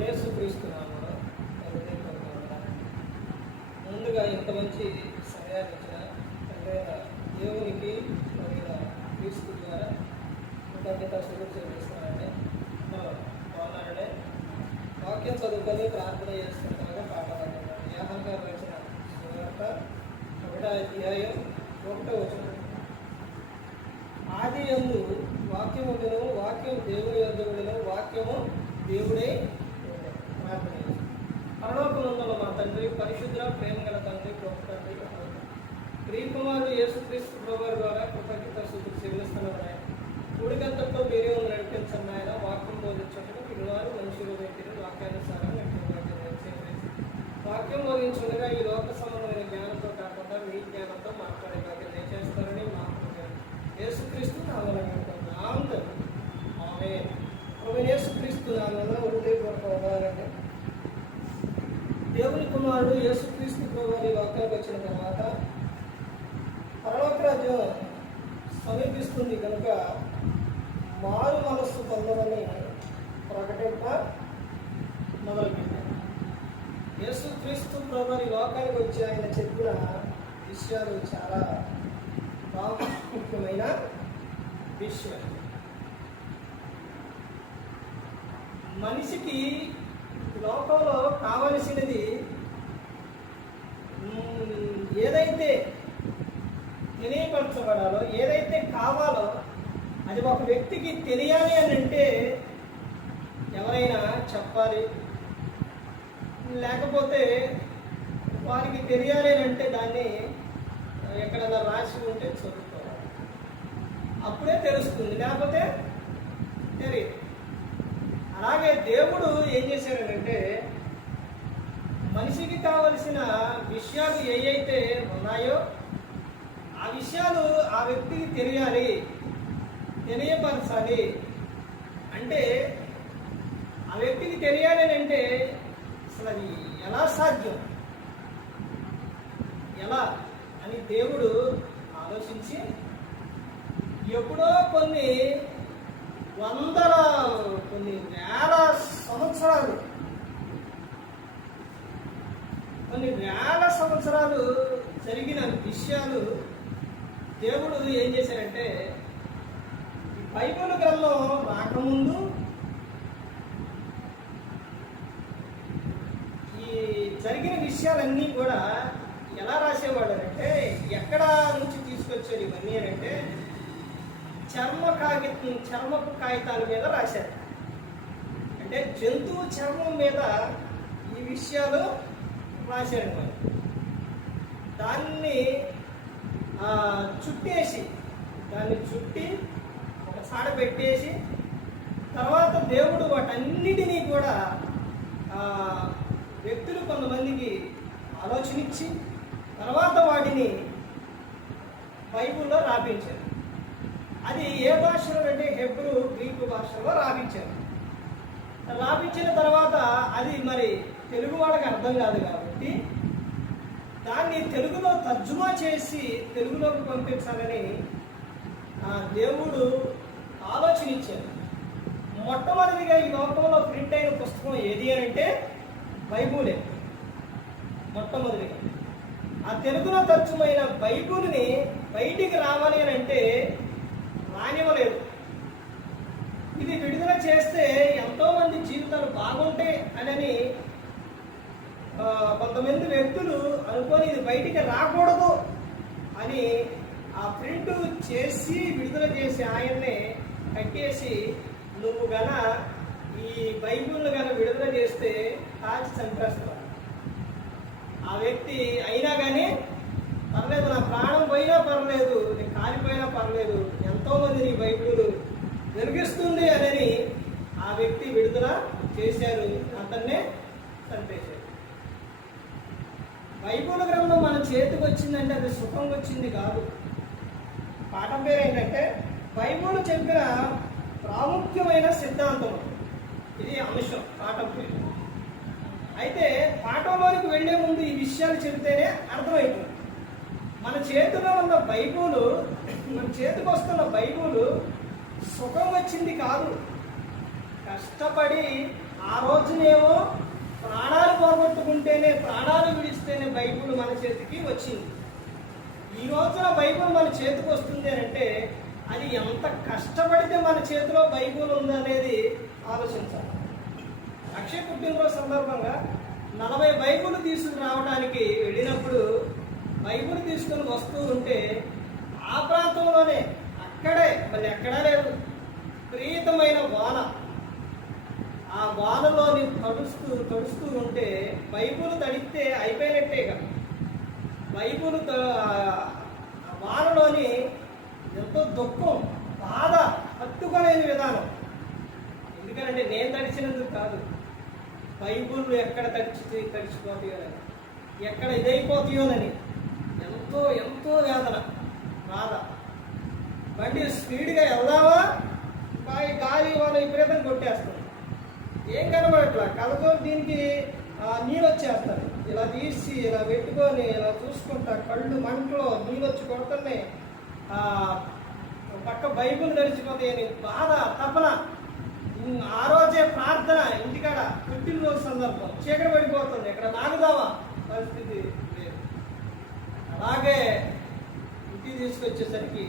యేసుక్రీస్తున్నాము. ముందుగా ఇంత మంచి సమయాన్ని ఇచ్చిన దేవునికి క్రీస్తు ద్వారా కృతజ్ఞతాస్తుతులు చెల్లిస్తున్నానండి. బాగున్నానండి. వాక్యం చదువుకొని ప్రార్థన చేస్తుండగా పాట పాడుతున్నాను. యోహాను గారు వచ్చిన సువార్త 1వ అధ్యాయం 1వ వచనం. ఆది యందు వాక్యము ఉండెను, వాక్యం దేవుని యొద్ద ఉండెను, వాక్యము దేవుడే ఉండెను. ప్రార్థన చేస్తాను. పరలోకమందున్న మా తండ్రి, పరిశుద్ధ ప్రేమ గల తండ్రి, గొప్ప తండ్రి, ప్రియకుమారుడు యేసుక్రీస్తు ప్రభువారి ద్వారా కృతజ్ఞతాస్తుతులు చెల్లిస్తున్నాను. కూడికంతట్లో మీరే ఉంది నడిపించండి ఆయన. వాక్యం బోధించడం పిల్లవారు మనుషులు వ్యక్తిని వాక్యానుసారం వాక్యం బోధించుండగా ఈ లోక సంబంధమైన జ్ఞానంతో కాకుండా మీ జ్ఞానంతో మాట్లాడే వాక్యం దయచేస్తారని యేసుక్రీస్తు నామమున ఆమేన్. యేసుక్రీస్తు నామమున హృదయపూర్వకంగా దేవుని కుమారుడు యేసుక్రీస్తు ప్రభువారి వాక్యానికి వచ్చిన తర్వాత పరలోక రాజ్యం సమీపిస్తుంది కనుక మారు మనస్సు పొందమని ప్రకటింప మొదలుపెట్టారు. యేసుక్రీస్తు ప్రభువారి లోకానికి వచ్చి ఆయన చెప్పిన విషయాలు చాలా ప్రాముఖ్యమైన విషయం. మనిషికి లోకంలో కావలసినది ఏదైతే తెలియపరచబడాలో, ఏదైతే కావాలో అది ఒక వ్యక్తికి తెలియాలి అని అంటే ఎవరైనా చెప్పాలి, లేకపోతే వారికి తెలియాలి అని అంటే దాన్ని ఎక్కడైనా రాసి ఉంటే చదువుకోవాలి, అప్పుడే తెలుస్తుంది, లేకపోతే తెలియదు. అలాగే దేవుడు ఏం చేశాడంటే మనిషికి కావలసిన విషయాలు ఏవైతే ఉన్నాయో ఆ విషయాలు ఆ వ్యక్తికి తెలియాలి, తెలియపరచాలి. అంటే ఆ వ్యక్తికి తెలియాలి అని అంటే అసలు అది ఎలా సాధ్యం, ఎలా అని దేవుడు ఆలోచించి ఎప్పుడో కొన్ని వందల కొన్ని వేల సంవత్సరాలు జరిగిన విషయాలు దేవుడు ఏం చేశారంటే బైబిల్ గ్రంథం రాకముందు ఈ జరిగిన విషయాలన్నీ కూడా ఎలా రాసేవాడు అంటే ఎక్కడ నుంచి తీసుకొచ్చాడు ఇవన్నీ అంటే చర్మపు కాగితాల మీద రాశారు. అంటే జంతువు చర్మం మీద ఈ విషయాలు రాశారు. దాన్ని చుట్టి ఒక సాడ పెట్టేసి తర్వాత దేవుడు వాటన్నిటినీ కూడా వ్యక్తులు కొంతమందికి ఆలోచన ఇచ్చి తర్వాత వాటిని బైబిల్లో రాపించారు. అది ఏ భాషలో అంటే హెబ్రూ, గ్రీకు భాషలో రాపించారు. రాపించిన తర్వాత అది మరి తెలుగు వాళ్ళకి అర్థం కాదు కాబట్టి దాన్ని తెలుగులో తర్జుమా చేసి తెలుగులోకి పంపించాలని దేవుడు ఆలోచన ఇచ్చారు. మొట్టమొదటిగా ఈ లోకంలో ప్రింట్ అయిన పుస్తకం ఏది అని అంటే బైబులే. మొట్టమొదటిగా ఆ తెలుగులో తర్జుమైన బైబుల్ని బయటికి రావాలి అని అంటే రానివ్వలేదు. ఇది విడుదల చేస్తే ఎంతోమంది జీవితాలు బాగుంటాయి అని కొంతమంది వ్యక్తులు అనుకొని ఇది బయటికి రాకూడదు అని ఆ ప్రింట్ చేసి విడుదల చేసి ఆయన్నే కట్టేసి నువ్వు గన ఈ బైబిల్ను గన విడుదల చేస్తే కాల్చి చంపేస్తావు. ఆ వ్యక్తి అయినా కానీ పర్లేదు, నా ప్రాణం పోయినా పర్లేదు, నేను కాలిపోయినా పర్లేదు, ఎంతోమంది నీ బైబిల్ వెలిగిస్తుంది అని ఆ వ్యక్తి విడుదల చేశారు, అతన్నే చంపేశారు. బైబిల్ గ్రంథం మన చేతికి వచ్చిందంటే అది సుఖం వచ్చింది కాదు. పాఠం పేరు ఏంటంటే బైబిల్ చెప్పిన ప్రాముఖ్యమైన సిద్ధాంతం. ఇది అంశం పాఠం పేరు. అయితే పాఠంలోనికి వెళ్లే ముందు ఈ విషయాలు చెబితేనే అర్థమైపోతుంది. మన చేతిలో ఉన్న బైబిల్, మన చేతికి వస్తున్న బైబిల్ సుఖం వచ్చింది కాదు, కష్టపడి ఆ రోజునేమో ప్రాణాలు పోగొట్టుకుంటేనే, ప్రాణాలు విడిస్తేనే బైబిల్ మన చేతికి వచ్చింది. ఈ రోజున బైబిల్ మన చేతికి వస్తుంది అంటే అది ఎంత కష్టపడితే మన చేతిలో బైబిల్ ఉందనేది ఆలోచించాలి. అక్షయ పుట్టినరోజు సందర్భంగా 40 బైబిల్ తీసుకురావడానికి వెళ్ళినప్పుడు బైబిల్ తీసుకుని వస్తూ ఉంటే ఆ ప్రాంతంలోనే అక్కడే మళ్ళీ ఎక్కడా లేదు విపరీతమైన వాన. ఆ వానలోని తడుస్తూ ఉంటే బైబిల్ తడిస్తే అయిపోయినట్టే కదా. బైబిల్ వానలోని ఎంతో దుఃఖం, బాధ, తట్టుకోలేని విధానం. ఎందుకంటే నేను తడిచినందుకు కాదు, బైబిల్ ఎక్కడ తడిచిపోతాయోనని, ఎక్కడ ఇదైపోతాయోనని ఎంతో ఎంతో వేదన, బాధ. బండి స్పీడ్గా వెళ్దామా, గాలి వాళ్ళ విపరీతం కొట్టేస్తుంది. ఏం కనబడట్లా, కలతో దీనికి నీళ్ళు వచ్చేస్తారు. ఇలా తీసి ఇలా పెట్టుకొని ఇలా చూసుకుంటా కళ్ళు మంటలో నీళ్ళు వచ్చి కొడుతున్నాయి. పక్క బైబిల్ నడిచిపోతాయని బాధ, తపన. ఆ రోజే ప్రార్థన ఇంటికాడ పుట్టినరోజు సందర్భం, చీకటి పడిపోతుంది, ఇక్కడ నాగుదామా పరిస్థితి లేదు. అలాగే ఇంటికి తీసుకొచ్చేసరికి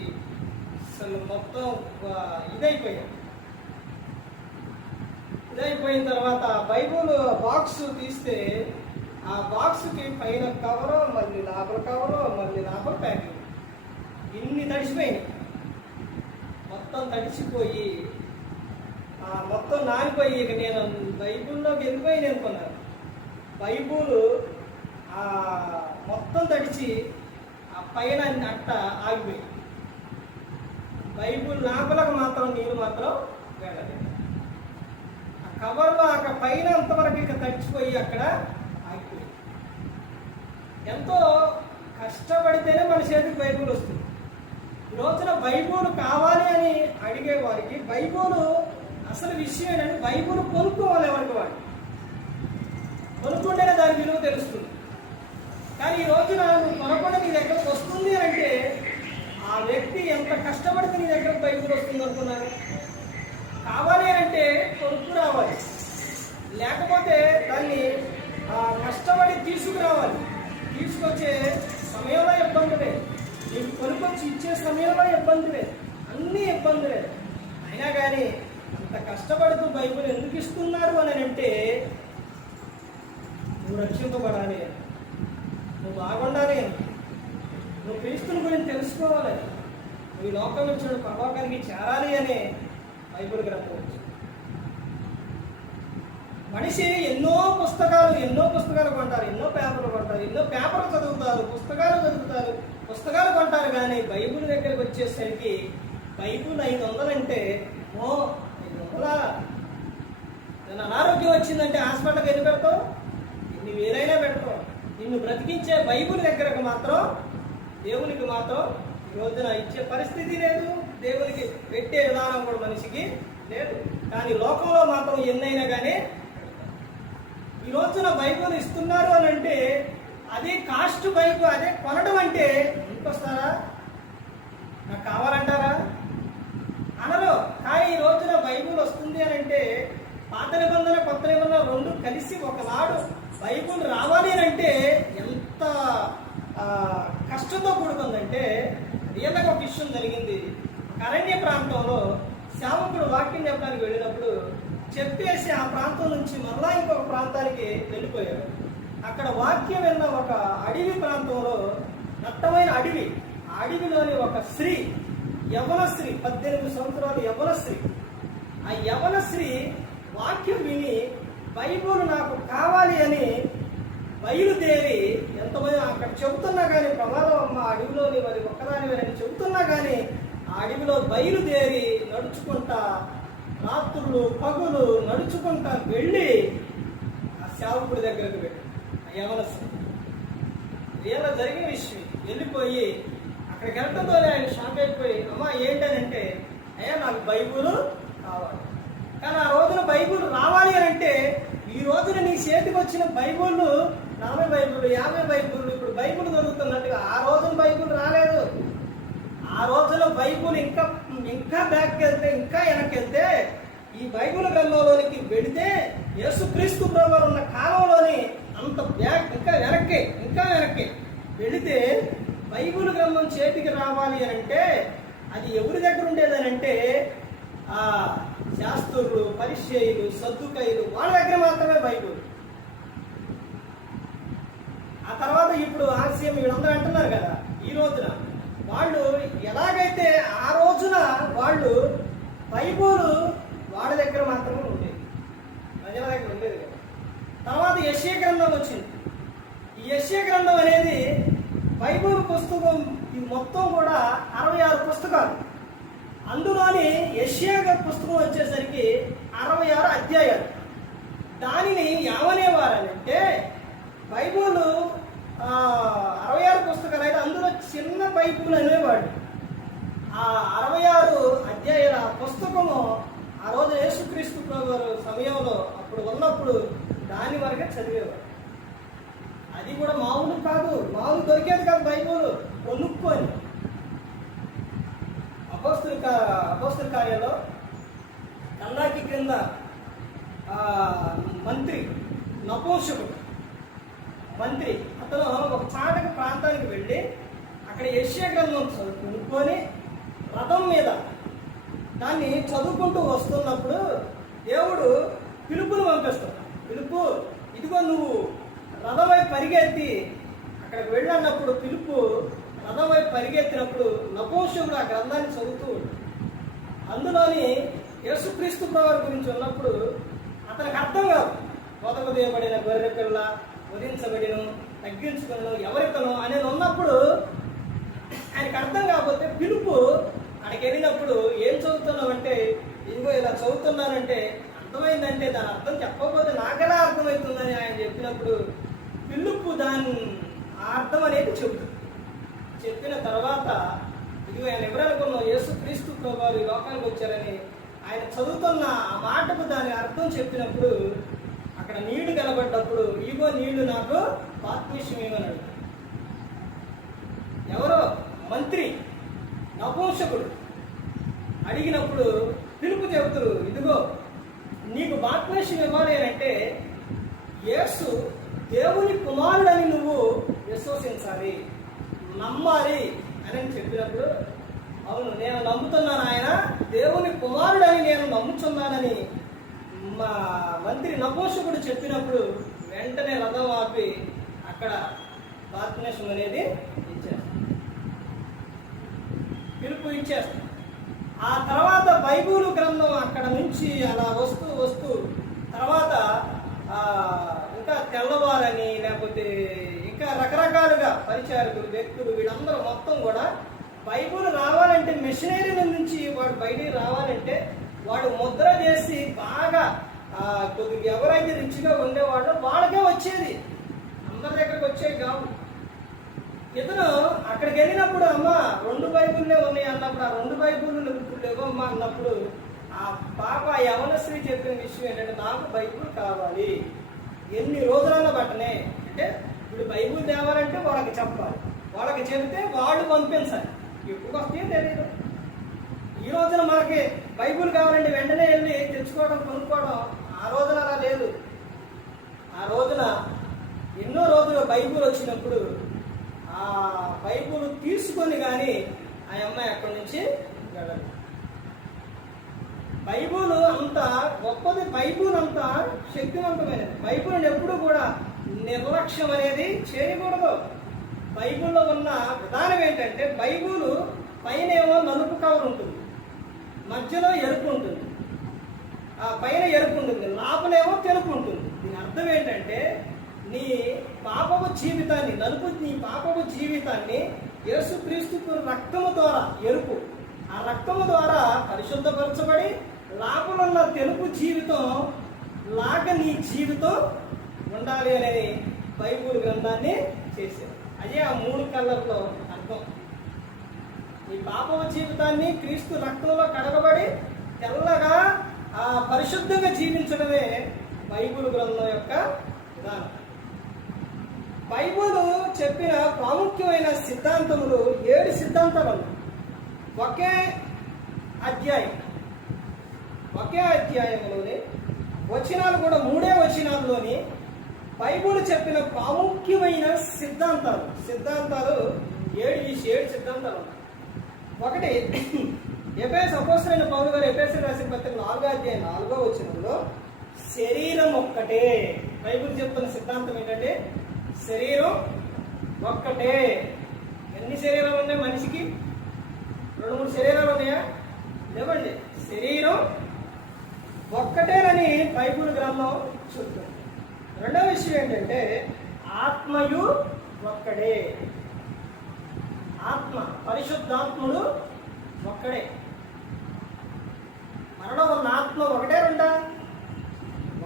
అసలు మొత్తం ఇదైపోయిన తర్వాత బైబుల్ బాక్స్ తీస్తే ఆ బాక్స్కి పైన కవరు, మళ్ళీ లోపల కవరు, మళ్ళీ లోపల ప్యాకింగ్, ఇన్ని తడిసిపోయినాయి. మొత్తం తడిసిపోయి మొత్తం నానిపోయి ఇక నేను బైబుల్లోకి వెళ్ళిపోయి అనుకున్నాను. బైబుల్ మొత్తం తడిచి ఆ పైన అట్ట ఆగిపోయింది. బైబుల్ లోపలకు మాత్రం నీళ్ళు మాత్రం వెళ్ళలేదు. ఆ కవర్లో అక్కడ పైన అంతవరకు ఇక తడిచిపోయి అక్కడ ఆగిపోయింది. ఎంతో కష్టపడితేనే మన చేతికి బైబుల్ వస్తుంది. ఈ రోజున బైబుల్ కావాలి అని అడిగే వారికి బైబుల్ అసలు విషయం ఏంటంటే బైబుల్ కొనుక్కోవాలి. ఎవరికి వాడు కొనుక్కుంటేనే దాని విలువ తెలుస్తుంది. కానీ ఈ రోజున నువ్వు కొనకుండా నీ దగ్గరకు వస్తుంది అంటే ఆ వ్యక్తి ఎంత కష్టపడితే నీ దగ్గరకు బైబుల్ వస్తుంది అనుకున్నాను. కావాలి అంటే కొనుక్కు రావాలి, లేకపోతే దాన్ని కష్టపడి తీసుకురావాలి. తీసుకొచ్చే సమయంలో ఇబ్బందులే, నీకు కొనుక్కొచ్చి ఇచ్చే సమయంలో ఇబ్బందులే, అన్నీ ఇబ్బందులే. అయినా కానీ అంత కష్టపడుతూ బైబిల్ ఎందుకు ఇస్తున్నారు అని అంటే నువ్వు రక్షింపబడాలి, నువ్వు బాగుండాలి, నువ్వు క్రీస్తుని గురించి తెలుసుకోవాలి, నువ్వు ఈ లోకం నుంచి పరలోకానికి చేరాలి అనే బైబిల్ గ్రంథం. మనిషి ఎన్నో పుస్తకాలు కొంటారు, ఎన్నో పేపర్లు కొంటారు, ఎన్నో పేపర్లు చదువుతారు, పుస్తకాలు కొంటారు. కానీ బైబిల్ దగ్గరికి వచ్చేసరికి బైబిల్ 500 అంటే 500 నేను అనారోగ్యం వచ్చిందంటే హాస్పిటల్కి ఎన్ని పెడతావు, ఎన్ని వేలైనా పెడతావు. నిన్ను బ్రతికించే బైబిల్ దగ్గరకు మాత్రం, దేవునికి మాత్రం ఈ రోజున ఇచ్చే పరిస్థితి లేదు, దేవునికి పెట్టే విధానం కూడా మనిషికి లేదు. కానీ లోకంలో మాత్రం ఎన్నైనా కానీ ఈ రోజున బైబిల్ ఇస్తున్నారు అని అంటే అదే కాస్ట్ బైబిల్, అదే కొనడం అంటే ఇంకొస్తారా, నాకు కావాలంటారా అనరు. కానీ ఈ రోజున బైబిల్ వస్తుంది అని అంటే పాత నిబంధన కొత్త నిబంధన రెండు కలిసి ఒకనాడు బైబిల్ రావాలి అని అంటే ఎంత కష్టంతో కూడుకుందంటే రియల్గా ఒక విషయం జరిగింది. అరణ్య ప్రాంతంలో సేవకుడు వాక్యం చెప్పడానికి వెళ్ళినప్పుడు చెప్పేసి ఆ ప్రాంతం నుంచి మళ్ళా ఇంకొక ప్రాంతానికి వెళ్ళిపోయాడు. అక్కడ వాక్యం విన్న ఒక అడవి ప్రాంతంలో, దట్టమైన అడవి, ఆ అడవిలోని ఒక స్త్రీ, యవన స్త్రీ, 18 సంవత్సరాలు యవన స్త్రీ. ఆ యవన స్త్రీ వాక్యం విని బైబిల్ నాకు కావాలి అని బయలుదేరి, ఎంతమంది అక్కడ చెబుతున్నా కానీ ప్రమాదం అమ్మ అడవిలోని మరి ఒక్కదాని అని చెబుతున్నా కానీ ఆ అడవిలో బయలుదేరి నడుచుకుంటా రాత్రులు పగులు నడుచుకుంటా వెళ్ళి ఆ సేవకుడి దగ్గరకు వెళ్ళి ఆ యవనస్సు ఏదో జరిగిన విషయం వెళ్ళిపోయి అక్కడికి వెళ్ళడంతోనే ఆయన షాక్ అయిపోయి, అమ్మ ఏంటనంటే అయ్యా నాకు బైబుల్ కావాలి. కానీ ఆ రోజున బైబుల్ రావాలి అని అంటే ఈ రోజున నీ చేతికి వచ్చిన బైబుల్ 40 బైబుల్ 50 బైబుల్ ఇప్పుడు బైబుల్ దొరుకుతున్నట్టుగా ఆ రోజున బైబుల్ రాలేదు. ఆ రోజున బైబుల్ ఇంకా బ్యాక్ వెళ్తే, ఇంకా వెనక్కి వెళ్తే ఈ బైబిల్ గ్రంథంలోనికి వెళితే యేసుక్రీస్తు ప్రభువారు ఉన్న కాలంలోని అంత ఇంకా వెనక్కి వెళితే బైబిల్ గ్రంథం చేతికి రావాలి అని అంటే అది ఎవరి దగ్గర ఉండేదని అంటే ఆ శాస్త్రులు, పరిచయులు, సద్దుకయ్యులు వాళ్ళ దగ్గర మాత్రమే బైబిల్. ఆ తర్వాత ఇప్పుడు ఆర్సీఎం వీళ్ళందరూ అంటున్నారు కదా, ఈ రోజున వాళ్ళు ఎలాగైతే ఆ రోజున వాళ్ళు బైబిల్ వాళ్ళ దగ్గర మాత్రమే ఉండేది, ప్రజల దగ్గర ఉండేది కదా. తర్వాత యెషయా గ్రంథం వచ్చింది. ఈ యెషయా గ్రంథం అనేది బైబిల్ పుస్తకం ఇది మొత్తం కూడా 66 పుస్తకాలు. అందులోని యెషయా పుస్తకం వచ్చేసరికి 66 అధ్యాయాలు. దానిని ఏమనేవారంటే బైబిల్ 66 పుస్తకాలు అయితే అందులో చిన్న బైబిల్ అనేవాడు. ఆ 66 అధ్యాయాల పుస్తకము ఆ రోజు యేసుక్రీస్తు ప్రభువారు సమయంలో అప్పుడు ఉన్నప్పుడు దాని వరకే చదివేవాడు. అది కూడా మామూలు కాదు, మామూలు దొరికేది కాదు, బైబిల్ కొనుక్కొని. అపోస్తల కార్యాల్లో కల్లాకి క్రింద మంత్రి నపుంసకుడు మంత్రి అతను ఒక చాటక ప్రాంతానికి వెళ్ళి అక్కడ యెషయా గ్రంథం కొనుక్కొని రథం మీద దాన్ని చదువుకుంటూ వస్తున్నప్పుడు దేవుడు పిలుపుని పంపిస్తాడు. పిలుపు, ఇదిగో నువ్వు రథం వైపు పరిగెత్తి అక్కడికి వెళ్ళన్నప్పుడు పిలుపు రథం వైపు పరిగెత్తినప్పుడు నపుంసకుడు ఆ గ్రంథాన్ని చదువుతూ ఉంటాడు. అందులోని యేసుక్రీస్తు ప్రభువారి గురించి ఉన్నప్పుడు అతనికి అర్థం కాదు. కోతకుదేయబడిన గొర్రె పిల్ల, వధించబడిను, తగ్గించుకును, ఎవరికను అనేది ఉన్నప్పుడు ఆయనకు అర్థం కాకపోతే పిలుపు అక్కడికి వెళ్ళినప్పుడు ఏం చదువుతున్నావంటే ఇదిగో ఇలా చదువుతున్నానంటే అర్థమైందంటే దాని అర్థం చెప్పకపోతే నాకెలా అర్థమవుతుందని ఆయన చెప్పినప్పుడు పిలుపు దాని ఆ అర్థం అనేది చెప్పిన తర్వాత ఇదిగో ఆయన ఎవరనుకున్నాం యేసుక్రీస్తు ప్రభువారు ఈ లోకానికి వచ్చారని ఆయన చదువుతున్న ఆ మాటకు దాని అర్థం చెప్పినప్పుడు అక్కడ నీళ్లు కనబడ్డప్పుడు ఇగో నీళ్లు నాకు బాప్తిస్మం ఇవ్వమన్నాడు. ఎవరో మంత్రి నపుంసకుడు అడిగినప్పుడు పిలుపు చెబుతారు, ఇదిగో నీకు బాప్తిస్మం ఇవ్వాలి అంటే యేసు దేవుని కుమారుడని నువ్వు విశ్వసించాలి, నమ్మాలి అని చెప్పినప్పుడు అవును నేను నమ్ముతున్నాను, ఆయన దేవుని కుమారుడని నేను నమ్ముతున్నానని మా మంత్రి నపుంసకుడు చెప్పినప్పుడు వెంటనే రథం ఆపి అక్కడ బాప్తిస్మం అనేది ఇచ్చేస్తాడు, పిలుపు ఇచ్చేస్తాడు. ఆ తర్వాత బైబిల్ గ్రంథం అక్కడ నుంచి అలా వస్తూ తర్వాత ఇంకా తెల్లవారని లేకపోతే ఇంకా రకరకాలుగా పరిచారకులు, వ్యక్తులు వీళ్ళందరూ మొత్తం కూడా బైబిల్ రావాలంటే మిషనరీల నుంచి వాడు బయటికి రావాలంటే వాడు ముద్ర చేసి బాగా కొద్దిగా ఎవరైతే రిచ్గా ఉండేవాడో వాళ్ళకే వచ్చేది, అందరి దగ్గరకు వచ్చేది కావు. ఇతను అక్కడికి వెళ్ళినప్పుడు అమ్మ 2 బైబిల్లే ఉన్నాయి అన్నప్పుడు ఆ 2 బైబిళ్ళు ఇప్పుడు లేవమ్మా అన్నప్పుడు ఆ పాప యవనశ్రీ చెప్పిన విషయం ఏంటంటే నాకు బైబిల్ కావాలి, ఎన్ని రోజులన్నా పట్టనే అంటే ఇప్పుడు బైబిల్ తేవాలంటే వాళ్ళకి చెప్పాలి, వాళ్ళకి చెబితే వాళ్ళు పంపించాలి, ఎప్పుడు వస్తాయో తెలియదు. ఈ రోజున మనకి బైబిల్ కావాలంటే వెంటనే వెళ్ళి తెచ్చుకోవడం, కొనుక్కోవడం. ఆ రోజున అలా లేదు. ఆ రోజున ఎన్నో రోజులు బైబిల్ వచ్చినప్పుడు ఆ బైబిల్ తీసుకొని కానీ ఆ అమ్మాయి అక్కడి నుంచి వెళ్ళదు. బైబిల్ అంత గొప్పది, బైబిల్ అంత శక్తివంతమైనది. బైబిల్ ఎప్పుడు కూడా నిర్లక్ష్యం అనేది చేయకూడదు. బైబిల్లో ఉన్న విధానం ఏంటంటే బైబిల్ పైన ఏమో నలుపు కవర్ ఉంటుంది, మధ్యలో ఎరుపు ఉంటుంది, ఆ పైన ఎరుపు ఉంటుంది, లోపలేమో తెలుపు ఉంటుంది. దీని అర్థం ఏంటంటే నీ పాపపు జీవితాన్ని నీ పాపపు జీవితాన్ని యేసుక్రీస్తు రక్తము ద్వారా ఎరుపు, ఆ రక్తము ద్వారా పరిశుద్ధపరచబడి లోపలున్న తెలుపు జీవితం లాగా నీ జీవితం ఉండాలి అనేది బైబిల్ గ్రంథాన్ని చేశారు. అదే ఆ 3 కళ్ళల్లో అర్థం. నీ పాపపు జీవితాన్ని క్రీస్తు రక్తంలో కడగబడి తెల్లగా పరిశుద్ధంగా జీవించడమే బైబిల్ గ్రంథం యొక్క విధానం. బైబిల్ చెప్పిన ప్రాముఖ్యమైన సిద్ధాంతములు 7 సిద్ధాంతాలు ఒకే అధ్యాయం ఒకే అధ్యాయంలోని వచనాలు కూడా 3 వచనాల్లోని బైబుల్ చెప్పిన ప్రాముఖ్యమైన సిద్ధాంతాలు 7 సిద్ధాంతాలు ఉన్నాయి. ఒకటి, అపోస్తలుడైన పౌలు గారు ఎఫెసీయులకు రాసిన పత్రిక 4వ అధ్యాయం 4వ వచనంలో శరీరం ఒక్కటే. బైబిల్ చెప్తున్న సిద్ధాంతం ఏంటంటే శరీరం ఒక్కటే. ఎన్ని శరీరాలు ఉన్నాయి మనిషికి? 2-3 శరీరాలు ఉన్నాయా? లేవండి. శరీరం ఒక్కటేనని బైబిల్ గ్రంథం చెప్తుంది. రెండవ విషయం ఏంటంటే ఆత్మయు ఒక్కడే. ఆత్మ, పరిశుద్ధాత్ముడు ఒక్కడే. మనలో ఉన్న ఆత్మ ఒకటే రెండా?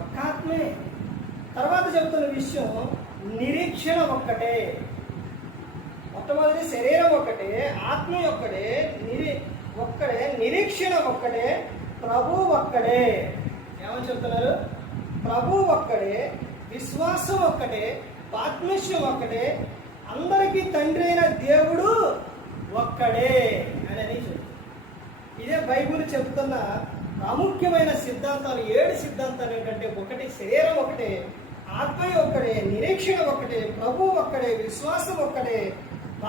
ఒక్క ఆత్మే. తర్వాత చెబుతున్న విషయం నిరీక్షణ ఒక్కటే. మొట్టమొదటి శరీరం ఒక్కటే, ఆత్మ ఒక్కడే, నిరీక్షణ ఒక్కడే, ప్రభు ఒక్కడే. ఏమని చెప్తున్నారు? ప్రభు ఒక్కడే, విశ్వాసం ఒక్కటే, ఆత్మీయం ఒక్కటే, అందరికీ తండ్రి అయిన దేవుడు ఒక్కడే అని చెప్తారు. ఇదే బైబిల్ చెప్తున్న ప్రాముఖ్యమైన సిద్ధాంతాలు. 7 సిద్ధాంతాలు ఏంటంటే ఒకటి, శరీరం ఒకటే, ఆత్మ ఒక్కడే, నిరీక్షణ ఒక్కటే, ప్రభు ఒక్కడే, విశ్వాసం ఒక్కడే,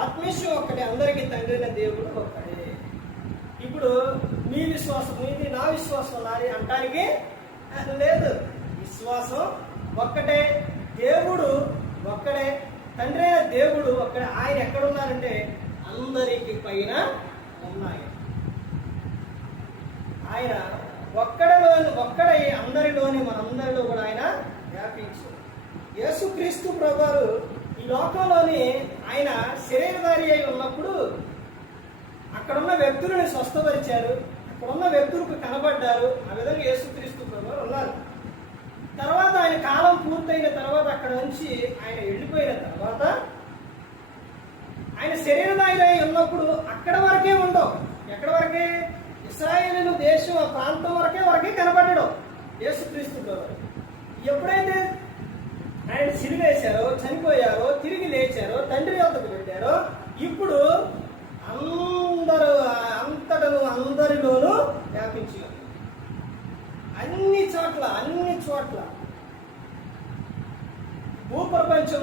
ఆత్మీయం ఒక్కటే, అందరికీ తండ్రి అయిన దేవుడు ఒక్కడే. ఇప్పుడు మీ విశ్వాసం మీది, నా విశ్వాసం నాది అంటానికి లేదు. విశ్వాసం ఒక్కటే, దేవుడు ఒక్కడే, తండ్రి అయిన దేవుడు ఒక్కడే. ఆయన ఎక్కడున్నారంటే అందరికి పైన ఉన్నాయి. ఆయన ఒక్కడై అందరిలోని మనందరిలో కూడా ఆయన వ్యాపించు. యేసుక్రీస్తు ప్రభువారు ఈ లోకంలోని ఆయన శరీరధారి అయి ఉన్నప్పుడు అక్కడున్న వ్యక్తులను స్వస్థపరిచారు, అక్కడున్న వ్యక్తులకు కనబడ్డారు. ఆ విధంగా యేసుక్రీస్తు ప్రభువారు ఉన్నారు. తర్వాత ఆయన కాలం పూర్తయిన తర్వాత అక్కడ నుంచి ఆయన వెళ్ళిపోయిన తర్వాత ఆయన శరీరధారి అయి ఉన్నప్పుడు అక్కడ వరకే ఉండవు. ఎక్కడ వరకే? ఇశ్రాయేలు దేశం, ఆ ప్రాంతం వరకే కనబడ్డాడు యేసుక్రీస్తు ప్రభువారు. ఎప్పుడైతే ఆయన సిలువేశారో, చనిపోయారో, తిరిగి లేచారో, తండ్రి వద్దకు వెళ్ళారో, ఇప్పుడు అందరిలోనూ వ్యాపించి అన్ని చోట్ల భూప్రపంచం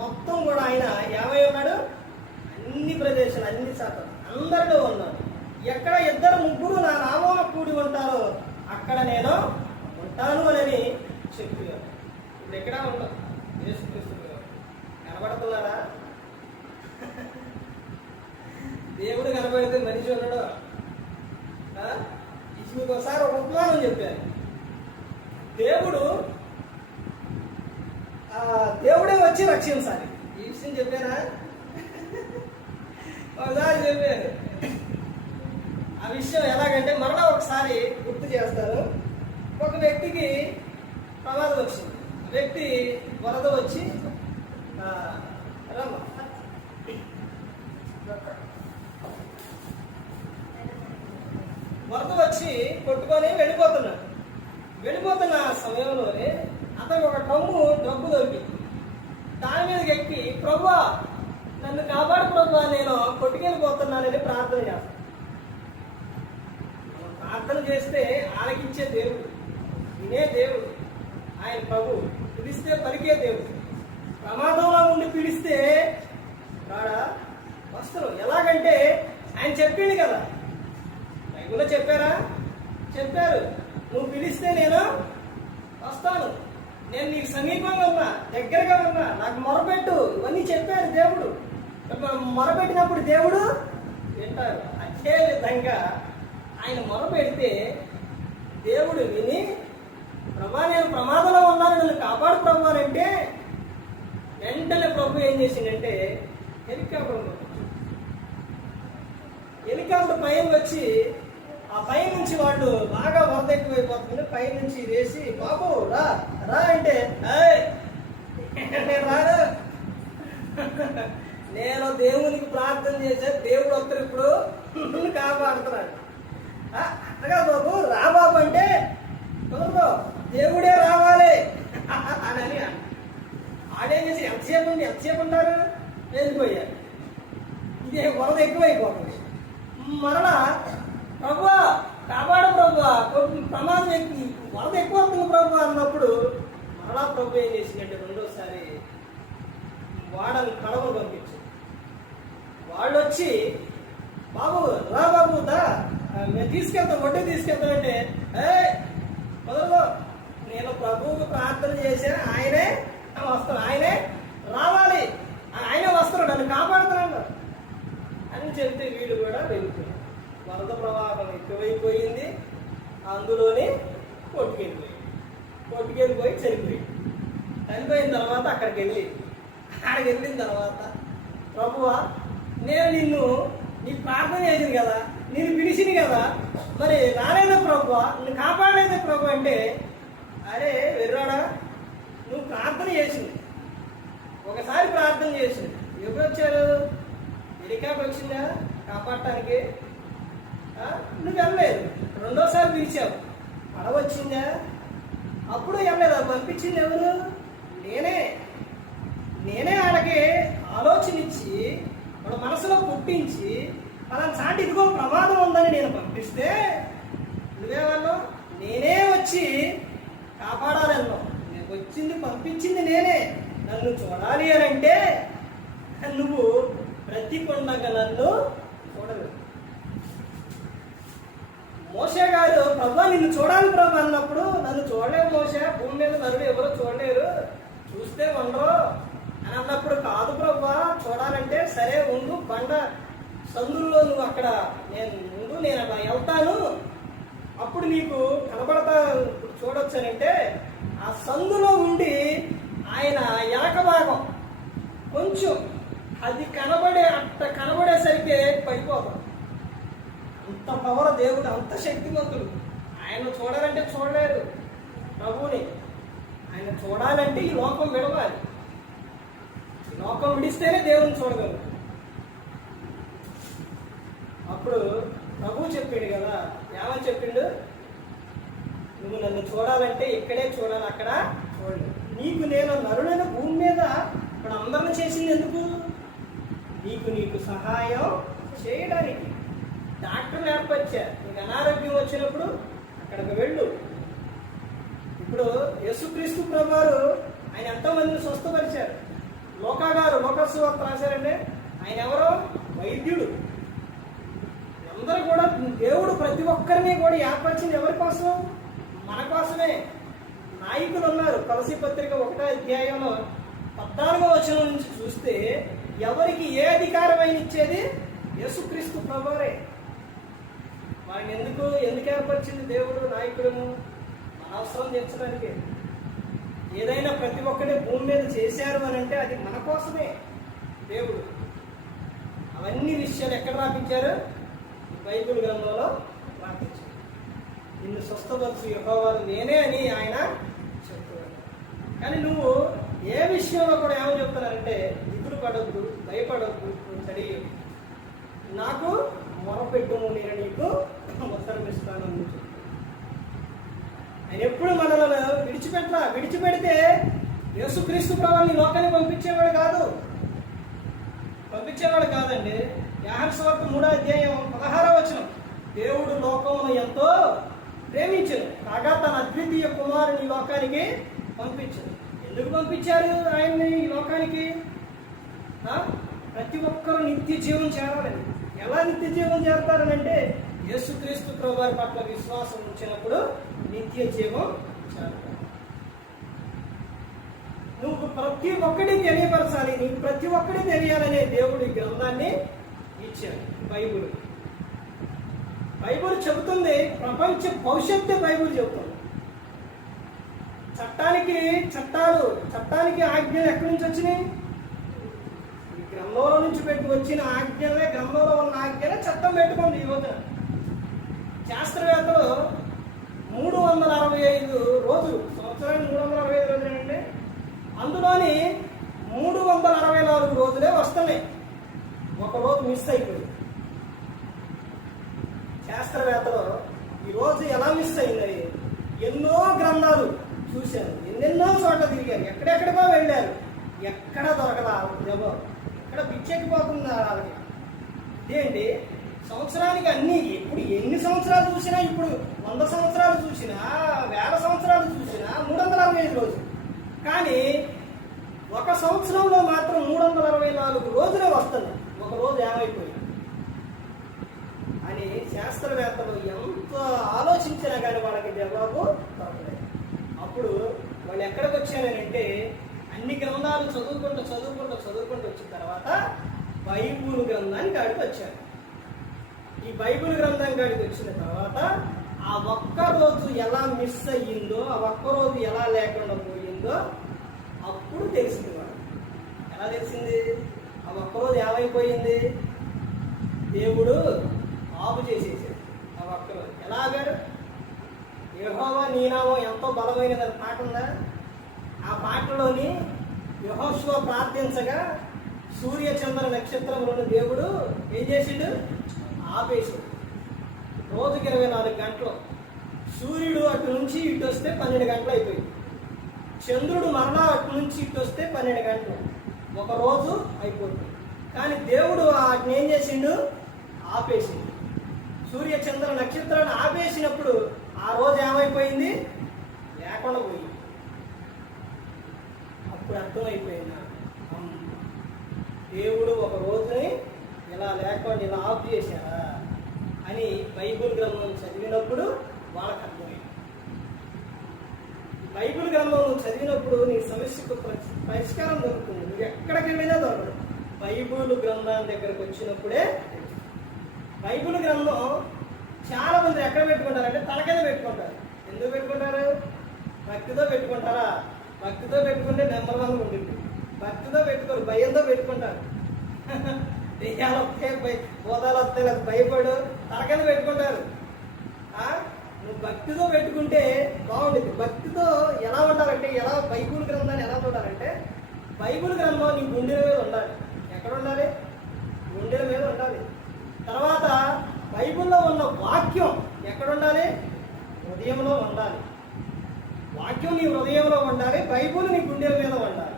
మొత్తం కూడా ఆయన ఏమై ఉన్నాడు? అన్ని ప్రదేశాలు, అన్ని చోట్ల అందరిలో ఉన్నాడు. ఎక్కడ 2-3 నా నామమున కూడి ఉంటారో అక్కడ నేను ఉంటాను అని చెప్పారు. ఇప్పుడు ఎక్కడ ఉంటాం? యేసుక్రీస్తు కనబడుతున్నారా? దేవుడు కనబడితే మనిషి ఉన్నాడు. మీకు ఒకసారి ఒక ఉపమానం చెప్పారు. దేవుడే వచ్చి రక్షించాలి. ఈ విషయం చెప్పారా? ఒకసారి చెప్పారు. ఆ విషయం ఎలాగంటే మరలా ఒకసారి గుర్తు చేస్తారు. ఒక వ్యక్తికి ప్రమాదం వచ్చింది. వ్యక్తి వరద వచ్చి కొట్టుకొని వెళ్ళిపోతున్న సమయంలోనే అతనికి ఒక టమ్ము డబ్బు దొరికింది. దాని మీదకి ఎక్కి, ప్రభువా నన్ను కాపాడు ప్రభువా, నేను కొట్టుకెళ్ళిపోతున్నానని ప్రార్థన చేస్తాను. ప్రార్థన చేస్తే ఆలకించే దేవుడు, వినే దేవుడు ఆయన ప్రభు. పిలిస్తే పలికే దేవుడు. ప్రమాదంలో ఉండి పిలిస్తే రాడా? వస్తారు. ఎలాగంటే ఆయన చెప్పిండు కదా, బైబిల్లో చెప్పారా? చెప్పారు. నువ్వు పిలిస్తే నేను వస్తాను, నేను నీకు సమీపంగా ఉన్నా, దగ్గరగా ఉన్నా, నాకు మొరపెట్టు, ఇవన్నీ చెప్పారు దేవుడు. మొరపెట్టినప్పుడు దేవుడు వింటారు. అదే విధంగా ఆయన మొరపెడితే దేవుడు విని, ప్రభా నేను ప్రమాదంలో ఉన్నాను, నన్ను కాపాడు ప్రభు అంటే వెంటనే ప్రభు ఏం చేసిందంటే హెలికాప్టర్ పైన వచ్చి, ఆ పై నుంచి వాళ్ళు బాగా వరద ఎక్కువైపోతుంది, పై నుంచి వేసి, బాబు రా రా అంటే నేను రాను, నేను దేవునికి ప్రార్థన చేసే దేవుడు వస్తారు, ఇప్పుడు నన్ను కాపాడుతున్నాడు. అట్టగా బాబు రా బాబు అంటే కుదరదు, దేవుడే రావాలి అని ఆడేం చేసి ఎంతసేపు ఉంటారు, వెళ్ళిపోయారు. ఇదే వరద ఎక్కువైపోతుంది. మరలా ప్రభువా కాపాడు ప్రభు, ప్రమాదం ఎక్కువ, వరద ఎక్కువ అవుతుంది ప్రభు అన్నప్పుడు మరలా ప్రభు ఏం చేసిందంటే రెండోసారి వాడని కడవలు పంపించారు. వాళ్ళు వచ్చి బాబు రా బాబు దా మేము తీసుకెళ్తాం, వడ్డీ తీసుకెళ్తామంటే మొదలు నేను ప్రభువుకు ప్రార్థన చేశాను, ఆయనే వస్తాను, ఆయనే రావాలి, ఆయనే వస్తారు, నన్ను కాపాడుతున్నాను అని చెప్తే వీళ్ళు కూడా వెళ్ళిపోయారు. వరద ప్రవాహం ఎక్కువైపోయింది, అందులోనే కొట్టుకెళ్ళిపోయి చనిపోయిన తర్వాత అక్కడికి వెళ్ళిన తర్వాత ప్రభువా నేను నీ ప్రార్థన చేసింది కదా, నేను పిలిచింది కదా, మరి రాలేదా ప్రభువా, నిన్ను కాపాడలేదా ప్రభు అంటే, అరే వెర్రాడా నువ్వు ప్రార్థన చేసింది, ఒకసారి ప్రార్థన చేసింది, ఎవరు వచ్చారు, హెలికాప్టర్ వచ్చిందా కాపాడటానికి, నువ్వు వెళ్ళలేదు. రెండోసారి పిలిచావు, పడవ వచ్చిందా, అప్పుడు వెళ్ళలేదు. పంపించింది ఎవరు, నేనే వాళ్ళకి ఆలోచన ఇచ్చి వాళ్ళ మనసులో పుట్టించి పలానా చాటి ఇదిగో ప్రమాదం ఉందని నేను పంపిస్తే నువ్వేమన్నావు, నేనే వచ్చి కాపాడాలన్నావు, నేను వచ్చింది పంపించింది నేనే, నన్ను చూడాలి అని అంటే నువ్వు బ్రతికుండగా నన్ను చూడలేదు. మోషే గారు ప్రభా నిన్ను చూడాలి ప్రభు అన్నప్పుడు, నన్ను చూడలేవు మోషే, భూమి మీద నరుడు ఎవరో చూడలేరు, చూస్తే ఉండరు అని అన్నప్పుడు, కాదు ప్రభా చూడాలంటే సరే ఉండు, బండ సందుల్లో నువ్వు అక్కడ నేను అక్కడ వెళ్తాను, అప్పుడు నీకు కనబడతా చూడొచ్చానంటే ఆ సందులో ఉండి ఆయన వెనక భాగం కొంచెం అది కనబడేసరికి పడిపోతాం. అంత పవర్ దేవుడు, అంత శక్తివంతుడు. ఆయన చూడాలంటే చూడలేరు ప్రభువుని, ఆయన చూడాలంటే ఈ లోకం విడవాలి, ఈ లోకం విడిస్తేనే దేవుని చూడగలరు. అప్పుడు ప్రభువు చెప్పిండు కదా, ఏమని చెప్పిండు, నువ్వు నన్ను చూడాలంటే ఇక్కడే చూడాలి, అక్కడ చూడలేదు. నీకు నేను నరుడైన భూమి మీద ఇప్పుడు అందరిని చేసింది ఎందుకు, నీకు సహాయం చేయడానికి. డాక్టర్లు ఏర్పరిచారు, నీకు అనారోగ్యం వచ్చినప్పుడు అక్కడికి వెళ్ళు. ఇప్పుడు యేసుక్రీస్తు ప్రభువారు ఆయన ఎంతోమందిని స్వస్థపరిచారు. లోకసువార్త రాశారండి, ఆయన ఎవరో వైద్యుడు. అందరూ కూడా దేవుడు ప్రతి ఒక్కరిని కూడా ఏర్పరిచింది ఎవరి కోసం, మన కోసమే. నాయకులు ఉన్నారు. కొలసీ పత్రిక 1వ అధ్యాయంలో 14వ వచనం నుంచి చూస్తే ఎవరికి ఏ అధికారం అయిన ఇచ్చేది యేసుక్రీస్తు ప్రభువారే. వారిని ఎందుకు ఏర్పరిచింది దేవుడు నాయకులను, మన అవసరం తీర్చడానికి. ఏదైనా ప్రతి ఒక్కరి భూమి మీద చేశారు అని అంటే అది మన కోసమే. దేవుడు అవన్నీ విషయాలు ఎక్కడ రాపించారు, బైబిల్ గ్రంథంలో రాపించారు. నిన్ను స్వస్థపరచు యెహోవా నేనే అని ఆయన చెప్తున్నాడు. కానీ నువ్వు ఏ విషయంలో కూడా ఏమని చెప్తున్నారంటే, దిగులు పడొద్దు, భయపడొద్దు, చడియు, నాకు మొరపెట్టుము, నేను నీకు ఉత్తరమిస్తాను అని చెప్తాను. ఆయన ఎప్పుడు మనల్ని విడిచిపెడితే యేసుక్రీస్తు ప్రభువుని లోకానికి పంపించేవాడు కాదండి. యోహాను సువార్త 3వ అధ్యాయం 16వ వచనం, దేవుడు లోకమును ఎంతో ప్రేమించను కాగా తన అద్వితీయ కుమారుని లోకానికి పంపించను. ఎందుకు పంపించారు ఆయన్ని ఈ లోకానికి? ప్రతి ఒక్కరూ నిత్య జీవం చేరాలని. ఎలా నిత్య జీవం చేస్తారనంటే యేసుక్రీస్తు ప్రభువారి పట్ల విశ్వాసం ఉంచినప్పుడు నిత్య జీవం చేస్తారు. నువ్వు ప్రతి ఒక్కటి తెలియపరచాలి, నీకు ప్రతి ఒక్కటి తెలియాలనే దేవుడి గ్రంథాన్ని ఇచ్చాడు. బైబిల్ చెబుతుంది, ప్రపంచ భవిష్యత్తు బైబిల్ చెబుతుంది. చట్టానికి ఆజ్ఞలు ఎక్కడి నుంచి వచ్చినాయి? ఈ గ్రంథంలో నుంచి వచ్చిన ఆజ్ఞలే, గ్రంథంలో ఉన్న ఆజ్ఞలే చట్టం పెట్టుకుంది. ఈ రోజున శాస్త్రవేత్తలు 365 రోజులు, సంవత్సరానికి 365 రోజులేనండి, అందులోని 364 రోజులే వస్తున్నాయి. ఒక రోజు మిస్ అయిపోయింది. శాస్త్రవేత్తలు ఈరోజు ఎలా మిస్ అయిందని ఎన్నో గ్రంథాలు చూశారు, ఎన్నెన్నో చోట్ల తిరిగారు, ఎక్కడెక్కడికో వెళ్ళారు, ఎక్కడ దొరకలా జవాబు. ఎక్కడ పిచ్చెక్కిపోతుంది వాళ్ళకి. ఇదేంటి సంవత్సరానికి అన్ని ఎప్పుడు ఎన్ని సంవత్సరాలు చూసినా, ఇప్పుడు 100 సంవత్సరాలు చూసినా, 1000 సంవత్సరాలు చూసినా 365 రోజులు. కానీ ఒక సంవత్సరంలో మాత్రం 364 రోజులే వస్తుంది. ఒక రోజు ఏమైపోయింది అని శాస్త్రవేత్తలు ఎంత ఆలోచించినా కానీ వాళ్ళకి జవాబు దొరకలేదు. అప్పుడు వాళ్ళు ఎక్కడికి వచ్చారంటే, అన్ని గ్రంథాలు చదువుకుంటూ వచ్చిన తర్వాత బైబిల్ గ్రంథానికి కాడికి వచ్చారు. ఈ బైబిల్ గ్రంథం కాడికి వచ్చిన తర్వాత ఆ ఒక్క రోజు ఎలా మిస్ అయ్యిందో, ఆ ఒక్క రోజు ఎలా లేకుండా పోయిందో అప్పుడు తెలిసింది వాడు. ఎలా తెలిసింది? ఆ ఒక్కరోజు ఏమైపోయింది? దేవుడు ఆపు చేసేసాడు ఆ ఒక్కరోజు. ఎలాగాడు? యెహోవా నీ నామం ఎంతో బలమైనదని పాట ఉందా? ఆ పాటలోని యెహోషువ ప్రార్థించగా సూర్య చంద్ర నక్షత్రంలోని దేవుడు ఏం చేసిండు? ఆపేసాడు. రోజుకి 24 గంటలు. సూర్యుడు అటు నుంచి ఇటు వస్తే 12 గంటలు అయిపోయింది. చంద్రుడు మరలా అటు నుంచి ఇటు వస్తే 12 గంటలు. ఒక రోజు అయిపోతుంది. కానీ దేవుడు వాటిని ఏం చేసిండు? ఆపేసిండు. సూర్య చంద్ర నక్షత్రాన్ని ఆపేసినప్పుడు ఆ రోజు ఏమైపోయింది? లేకుండా పోయింది. అప్పుడు అర్థమైపోయింది, దేవుడు ఒక రోజుని ఇలా లేకుండా ఇలా ఆఫ్ చేశారా అని బైబిల్ గ్రంథం చదివినప్పుడు వాళ్ళకి అర్థమైంది. బైబిల్ గ్రంథం చదివినప్పుడు నీ సమస్యకు పరిష్కారం దొరుకుతుంది. నువ్వు ఎక్కడికి వెళ్ళినా దొరకదు. బైబిల్ గ్రంథాన్ని దగ్గరకు వచ్చినప్పుడే. బైబిల్ గ్రంథం చాలా మంది ఎక్కడ పెట్టుకుంటారంటే తల కింద పెట్టుకుంటారు. ఎందుకు పెట్టుకుంటారు? భక్తితో పెట్టుకుంటారా? భక్తితో పెట్టుకుంటే నెంబర్ 1 ఉంటుంది. భక్తితో పెట్టుకోరు, భయంతో పెట్టుకుంటారు. దెయ్యాలు వస్తాయి, బోధాలు వస్తాయి, లేదా భయపడు తల కింద పెట్టుకుంటారు. నువ్వు భక్తితో పెట్టుకుంటే బాగుంటుంది. భక్తితో ఎలా ఉండాలంటే, ఎలా బైబిల్ గ్రంథాన్ని ఎలా చూడాలంటే, బైబిల్ గ్రంథం నీ గుండెల మీద ఉండాలి. ఎక్కడ ఉండాలి? గుండెల మీద ఉండాలి. తర్వాత బైబిల్లో ఉన్న వాక్యం ఎక్కడ ఉండాలి? హృదయంలో ఉండాలి. వాక్యం నీ హృదయంలో ఉండాలి, బైబిల్ నీ గుండెల మీద ఉండాలి.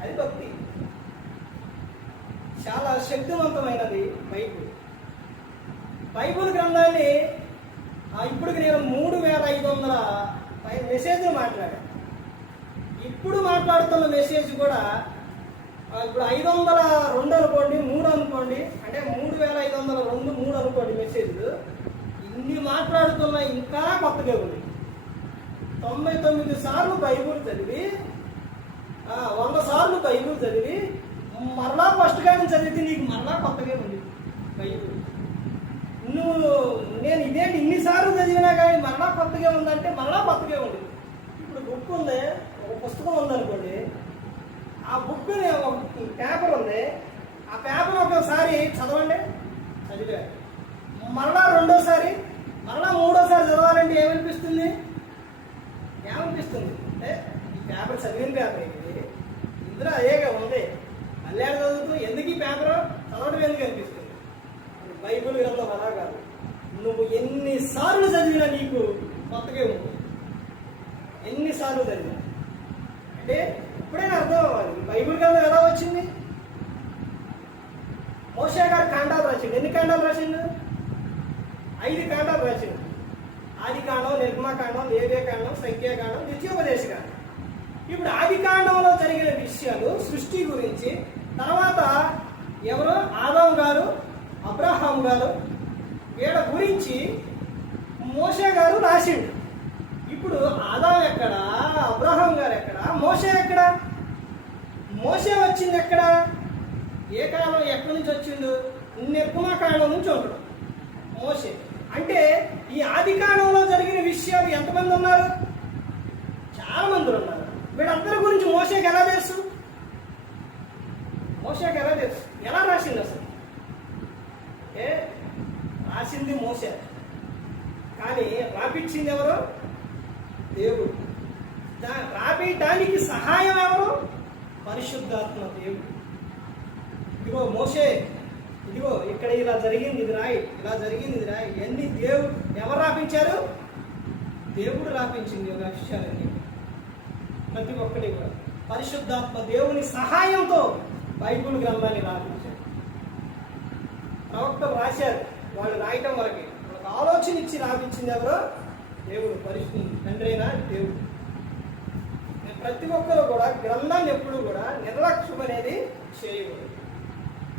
అది భక్తి. చాలా శక్తివంతమైనది బైబిల్. బైబిల్ గ్రంథాన్ని ఇప్పుడు నేను 3500 మెసేజ్లు మాట్లాడాను. ఇప్పుడు మాట్లాడుతున్న మెసేజ్ కూడా ఇప్పుడు 502 అనుకోండి, 3 అనుకోండి, అంటే 3502 3 అనుకోండి మెసేజ్లు. ఇన్ని మాట్లాడుతున్నా ఇంకా కొత్తగా ఉంది. 99 సార్లు బైబిల్ చదివి 100 సార్లు బైబిల్ చదివి మరలా ఫస్ట్ కానీ చదివితే నీకు మరలా కొత్తగా ఉంది బైబిల్. నేను ఇదేంటి ఇన్నిసార్లు చదివినా కానీ మరలా కొత్తగా ఉందంటే మరలా కొత్తగా ఉంది. ఇప్పుడు బుక్ ఉంది, ఒక పుస్తకం ఉందనుకోండి, ఆ బుక్ ఒక పేపర్ ఉంది, ఆ పేపర్ ఒకసారి చదవండి, చదివారు. మరలా రెండోసారి, మరలా మూడోసారి చదవాలంటే ఏమనిపిస్తుంది? అంటే ఈ పేపర్ చదివిన పేపర్ ఇది, ఇందులో అదేగా ఉంది, మళ్ళీ చదువుతూ ఎందుకు ఈ పేపర్ చదవడం ఎందుకు అనిపిస్తుంది. బైబిల్ గ్రంథం అలా కాదు. నువ్వు ఎన్నిసార్లు చదివినా నీకు కొత్తగా ఉంది. ఎన్నిసార్లు చదివినా అంటే ఇప్పుడైనా అర్థం అవ్వాలి బైబిల్ గ్రంథం ఎలా వచ్చింది. మోషే గారు కాండాలు రాసిండు. ఎన్ని కాండాలు రాసిండు? 5 కాండాలు రాసిండు. ఆది కాండం, నిర్గమకాండం, లేవ్యకాండం, సంఖ్యాకాండం, ద్వితీయోపదేశకాండం. ఇప్పుడు ఆది కాండంలో జరిగిన విషయాలు సృష్టి గురించి, తర్వాత ఎవరు ఆదాము గారు, అబ్రహాం గారు, వీళ్ళ గురించి మోషే గారు రాసిండు. ఇప్పుడు ఆదాం ఎక్కడ, అబ్రహాం గారు ఎక్కడ, మోషే ఎక్కడ? మోషే వచ్చింది ఎక్కడ? ఏ కాలం ఎక్కడి నుంచి వచ్చిండు? నిర్గమకాండం నుంచి ఉంటాడు మోషే. అంటే ఈ ఆది కాలంలో జరిగిన విషయాలు ఎంతమంది ఉన్నారు? చాలా మంది ఉన్నారు. వీళ్ళందరి గురించి మోషేకి ఎలా తెలుసు? మోషేకి ఎలా తెలుసు? ఎలా రాసింది అసలు? రాసింది మోషే, కానీ రాపిచ్చింది ఎవరు? దేవుడు. రాపియటానికి సహాయం ఎవరు? పరిశుద్ధాత్మ దేవుడు. ఇదిగో మోషే, ఇదిగో ఇక్కడ ఇలా జరిగింది, ఇది రాయి, ఇలా జరిగింది, ఇది రాయి. ఇవన్నీ దేవుడు. ఎవరు రాపించారు? దేవుడు రాపించింది ఒక విషయాలన్నీ, ప్రతి ఒక్కటి కూడా పరిశుద్ధాత్మ దేవుని సహాయంతో బైబిల్ గ్రంథాన్ని రాపించారు. ప్రవక్తలు రాశారు, వాళ్ళు రాయటం వరకే. వాళ్ళకి ఆలోచన ఇచ్చి రాపించింది ఎవరో? దేవుడు, పరిశుద్ధుడు, తండ్రి అయిన దేవుడు. ప్రతి ఒక్కరు కూడా గ్రంథాన్ని ఎప్పుడు కూడా నిర్లక్ష్యం అనేది చేయకూడదు.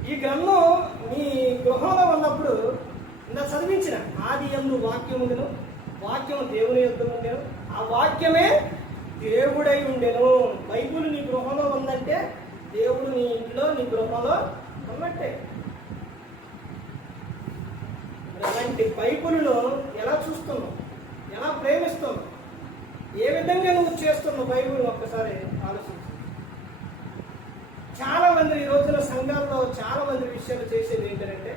ఈ గ్రంథం మీ గృహంలో ఉన్నప్పుడు ఇంత చదివించిన ఆది యందు వాక్యం ఉండెను, వాక్యం దేవుని యొద్ద ఉండెను, ఆ వాక్యమే దేవుడై ఉండెను. బైబుల్ నీ గృహంలో ఉందంటే దేవుడు నీ ఇంట్లో నీ గృహంలో ఉన్నట్టే. అలాంటి బైబుల్ను ఎలా చూస్తున్నావు, ఎలా ప్రేమిస్తున్నావు, ఏ విధంగా నువ్వు చేస్తున్నావు బైబుల్ ఒక్కసారి ఆలోచించు. చాలా మంది ఈ రోజున సంఘాల్లో చాలా మంది విషయాలు చేసేది ఏంటంటే,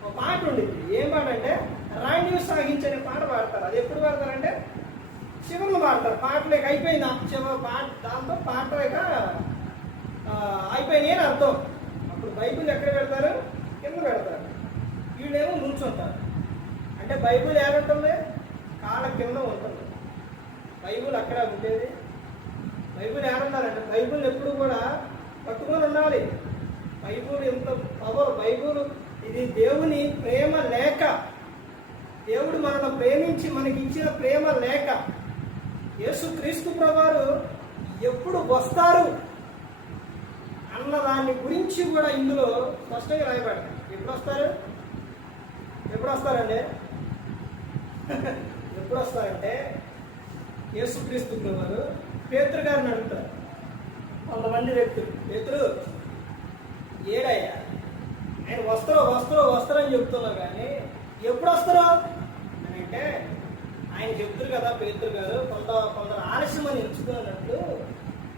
ఒక పాట ఉండేది. ఏం పాట అంటే రాణ్యం సాగించనే పాట పాడతారు. అది ఎప్పుడు పాడతారంటే చివరిలో పాడతారు. పాటలేక అయిపోయింది చివరి పాట, దాంతో పాట లేక అయిపోయినాయి అని అర్థం. అప్పుడు బైబిల్ ఎక్కడ పెడతారు? కింద పెడతారు. వీళ్ళేమో నుంచుంటారు. అంటే బైబిల్ ఏమంటుంది? కాళ్ళ కింద ఉంటుంది. బైబిల్ అక్కడ ఉండేది. బైబిల్ ఏమన్నారంటే బైబిల్ ఎప్పుడు కూడా పట్టుకొని ఉండాలి. బైబిల్ ఎంత పవర్! బైబిల్ ఇది దేవుని ప్రేమ లేక, దేవుడు మనల్ని ప్రేమించి మనకి ఇచ్చిన ప్రేమ లేక, యేసుక్రీస్తు ప్రభువారు ఎప్పుడు వస్తారు అన్న దాని గురించి కూడా ఇందులో స్పష్టంగా రాయబడ్డారు. ఎప్పుడు వస్తారు? ఎప్పుడు వస్తారండి? ఎప్పుడు వస్తారంటే యేసుక్రీస్తు ప్రభువారు పేతురు గారిని అడుగుతారు. కొంతమంది వ్యక్తులు, పేతురు ఏడయ్యా, ఆయన వస్తారు అని చెప్తున్నారు, కానీ ఎప్పుడు వస్తారు అని అంటే ఆయన చెప్తారు కదా పేతురు గారు, కొందరు ఆలస్యం అని ఎంచుకున్నట్లు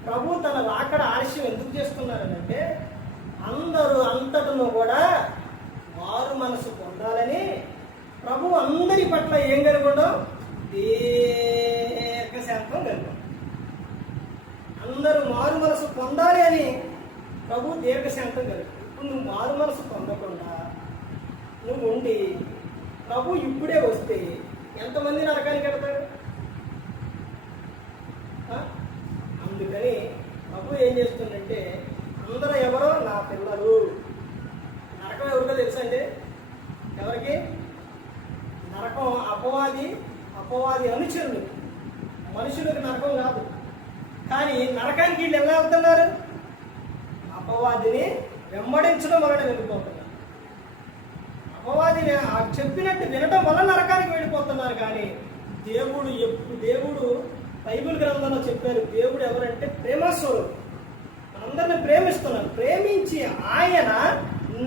ప్రభు తన రాకడ ఆలస్యం ఎందుకు చేస్తున్నారనంటే అందరూ అంతటను కూడా మారు మనసు పొందాలని ప్రభు అందరి పట్ల ఏం కలగడం? దీర్ఘశాంతం కలగడం. అందరూ మారు మనసు పొందాలి అని ప్రభు దీర్ఘశాంతం కలగడం. ఇప్పుడు నువ్వు మారు మనసు పొందకుండా నువ్వు ఉండి ప్రభు ఇప్పుడే వస్తే ఎంతమంది నరకానికి వెళ్తారు? అందుకని ప్రభు ఏం చేస్తుందంటే అందరూ ఎవరో నా పిల్లలు. నరకం ఎవరికో తెలుసండి? ఎవరికి? నరకం అపవాది అనుచరులు. మనుషులకు నరకం కాదు. కానీ నరకానికి వీళ్ళు ఎలా వెళ్తున్నారు? అపవాదిని వెంబడించడం వలన వెళ్ళిపోతున్నారు. అపవాదిని చెప్పినట్టు వినడం వల్ల నరకానికి వెళ్ళిపోతున్నారు. కానీ దేవుడు బైబిల్ గ్రంథంలో చెప్పారు, దేవుడు ఎవరంటే ప్రేమస్వరూపుడు. మనందరిని ప్రేమిస్తున్నారు. ప్రేమించి ఆయన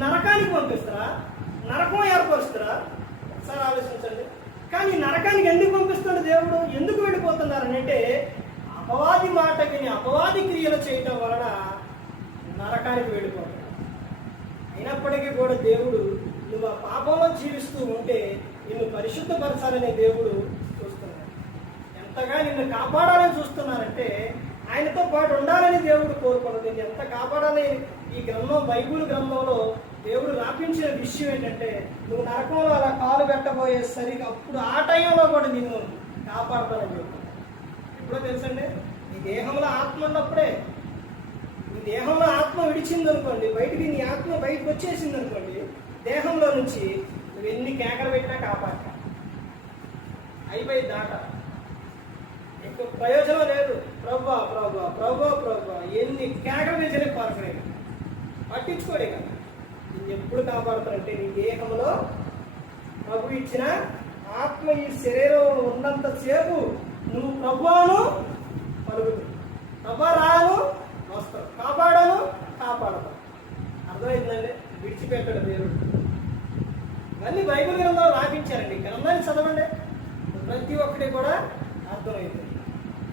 నరకానికి పంపిస్తారా? నరకం ఏర్పరుస్తారా? ఒకసారి ఆలోచించండి. కానీ నరకానికి ఎందుకు పంపిస్తాడు దేవుడు? ఎందుకు వెళ్ళిపోతున్నారు అంటే అపవాది మాట విని అపవాది క్రియలు చేయటం వలన నరకానికి వెళ్ళిపోతాడు. అయినప్పటికీ కూడా దేవుడు నువ్వు ఆ పాపంలో జీవిస్తూ ఉంటే నిన్ను పరిశుద్ధపరచాలనే దేవుడు చూస్తున్నాడు. ఎంతగా నిన్ను కాపాడాలని చూస్తున్నారంటే ఆయనతో పాటు ఉండాలని దేవుడు కోరుకున్నది. నిన్ను ఎంత కాపాడాలని ఈ గ్రంథం, బైబిల్ గ్రంథంలో దేవుడు రాపించిన విషయం ఏంటంటే నువ్వు నరకంలో అలా కాలు పెట్టబోయేసరికి అప్పుడు ఆ టైంలో కూడా నిన్ను కాపాడతానని చెప్తున్నాడు. ఎప్పుడో తెలుసండి, నీ దేహంలో ఆత్మ ఉన్నప్పుడే. నీ దేహంలో ఆత్మ విడిచింది అనుకోండి, బయటికి నీ ఆత్మ బయటకు వచ్చేసింది అనుకోండి, దేహంలో నుంచి నువ్వు ఎన్ని కేకలు పెట్టినా కాపాడతా అయిపోయి దాట. ఎక్కువ ప్రయోజనం లేదు. ప్రభా ప్రభా ప్రభా ప్రభా ఎన్ని కేకలు వేసే పాల్గొనే పట్టించుకోడే కదా. నేను ఎప్పుడు కాపాడుతానంటే నీ దేహంలో ప్రభు ఇచ్చిన ఆత్మ ఈ శరీరం ఉన్నంతసేపు నువ్వు ప్రభువును పలుకుతుంది. ప్రభా రాను వస్తావు, కాపాడను కాపాడతావు. అర్థమైందండి? విడిచిపెట్టాడు దేవుడు. ఇవన్నీ బైబిల్ గ్రంథంలో రాపించారండి. గ్రంథాన్ని చదవండి, ప్రతి ఒక్కటి కూడా అర్థమైంది.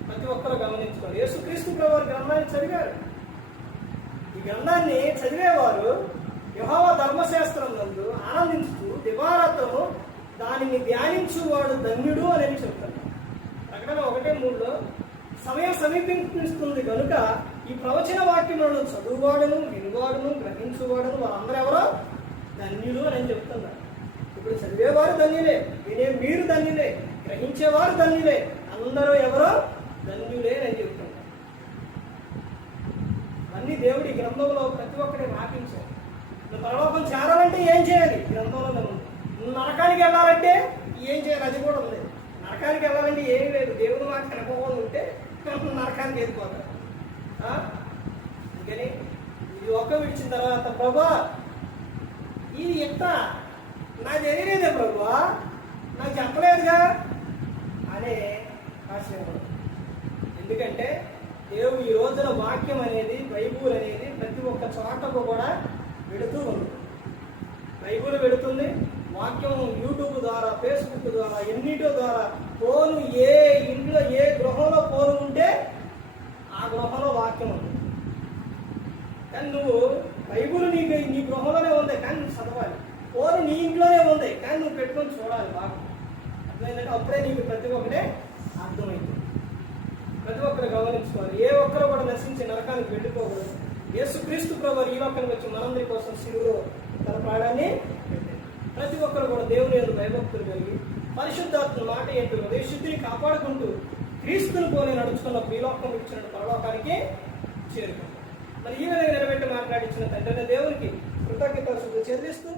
ప్రతి ఒక్కరు గమనించుకోవాలి. యేసుక్రీస్తు ప్రభువారు గ్రంథాన్ని చదివారు. ఈ గ్రంథాన్ని చదివేవారు యెహోవా ధర్మశాస్త్రం నందు ఆనందించుతూ దివారాత్రము దానిని ధ్యానించువాడు ధన్యుడు అని చెప్తారు. ప్రకటన 1:3లో సమయం సమీపిస్తుంది కనుక ఈ ప్రవచన వాక్యములను చదువువాడును, వినువాడును, గ్రహించువాడును వారందరూ ఎవరో ధన్యులు అని చెప్తున్నారు. ఇప్పుడు చదివేవారు ధన్యులే, వినే మీరు ధన్యులే, గ్రహించేవారు ధన్యులే, అందరూ ఎవరో ధన్యులే అని చెప్తున్నారు. అన్ని దేవుడి గ్రంథంలో ప్రతి ఒక్కటి రాపించారు. నువ్వు పరలోకం చేరాలంటే ఏం చేయాలి? గ్రంథంలో ఉంది. నువ్వు నరకానికి వెళ్ళాలంటే ఏం చేయాలి? అది కూడా ఉంది. నరకానికి వెళ్ళాలంటే ఏం లేదు, దేవుని మాట కనుకోకుండా ఉంటే నరకానికి వెళ్ళిపోతారు. అందుకని ఇది ఒక్క విడిచిన తర్వాత ప్రభా ఇది ఎంత నాకు తెలియలేదే ప్రభా, నాకు చెప్పలేదుగా అనే ఆశయం. ఎందుకంటే దేవుడు ఈ రోజున వాక్యం అనేది, బైబుల్ అనేది ప్రతి ఒక్క చోటకు కూడా వెళుతూ ఉంది. బైబుల్ వెళుతుంది, వాక్యం యూట్యూబ్ ద్వారా, ఫేస్బుక్ ద్వారా, ఎన్నిటో ద్వారా. ఫోన్ ఏ ఇంట్లో ఏ గృహంలో ఫోన్ ఉంటే ఆ గృహంలో వాక్యం ఉంది. కానీ నువ్వు బైబుల్ నీ గృహంలోనే ఉంది కానీ నువ్వు చదవాలి. ఫోన్ నీ ఇంట్లోనే ఉంది కానీ నువ్వు పెట్టుకొని చూడాలి బాగా. అర్థమైందంటే అప్పుడే నీకు ప్రతి ఒక్కటే అర్థమైంది. ప్రతి ఒక్కరు గమనించుకోవాలి. ఏ ఒక్కరు కూడా నశించి నరకానికి వెళ్ళిపోకూడదు. యేసుక్రీస్తు ప్రభువు ఈ లోకానికి వచ్చి మనందరి కోసం శిలువలో తన ప్రాణాన్ని పెట్టాడు. ప్రతి ఒక్కరు కూడా దేవుని యందు భయభక్తులు కలిగి పరిశుద్ధాత్మ మాట ఏంటో హృదయ శుద్ధిని కాపాడుకుంటూ క్రీస్తుని పోలి నడుచుకున్నప్పుడు ఈ లోకం ఇచ్చిన పరలోకానికి చేరుకుంటాం. మరి ఈ విధంగా నిలబెట్టి మాట్లాడించిన తండ్రి దేవునికి కృతజ్ఞతలు చెల్లిస్తూ